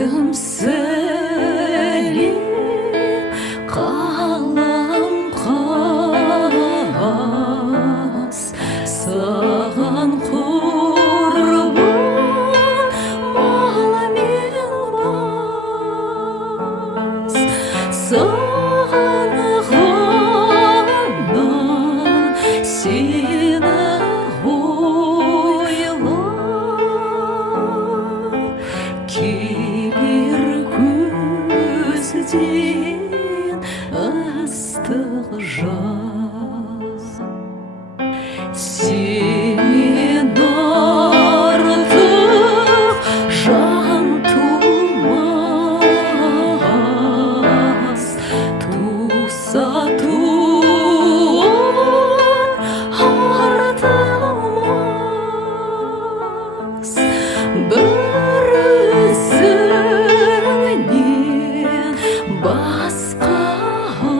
тімсілі қалам қағаз саған құрбан малымен бас саған ғана сені ойлап келер көзден ыстық жаз сенен артық жан тумас туса туар артылмас бір өзіңнен басқаға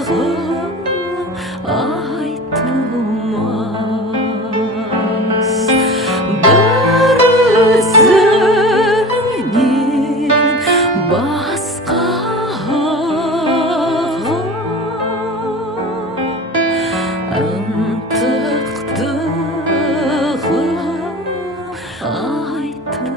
ынтықтығым айтылмас бір өзіңнен басқаға ынтықтығым айтылмас.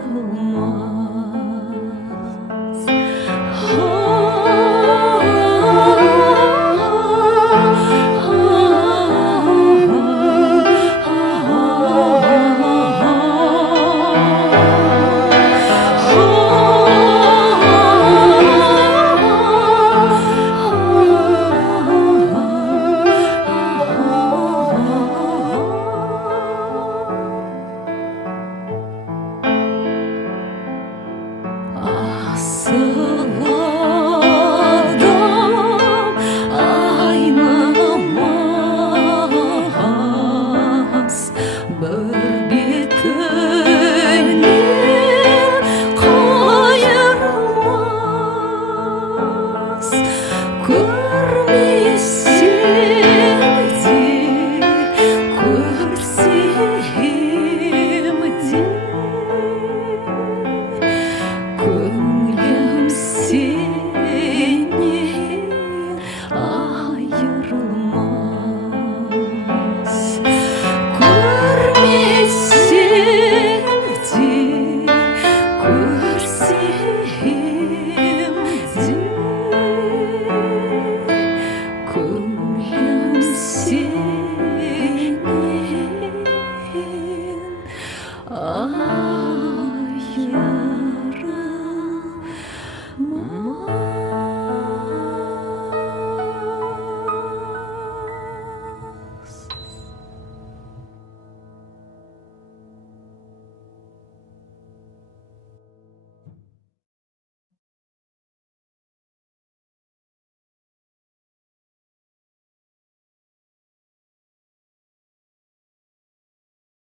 Асыл адам айнымас бір бетінен қайырмас көрмесем де көрсем де көңілім сенен айырылмас көрмесем де көрсем де көңілім сенен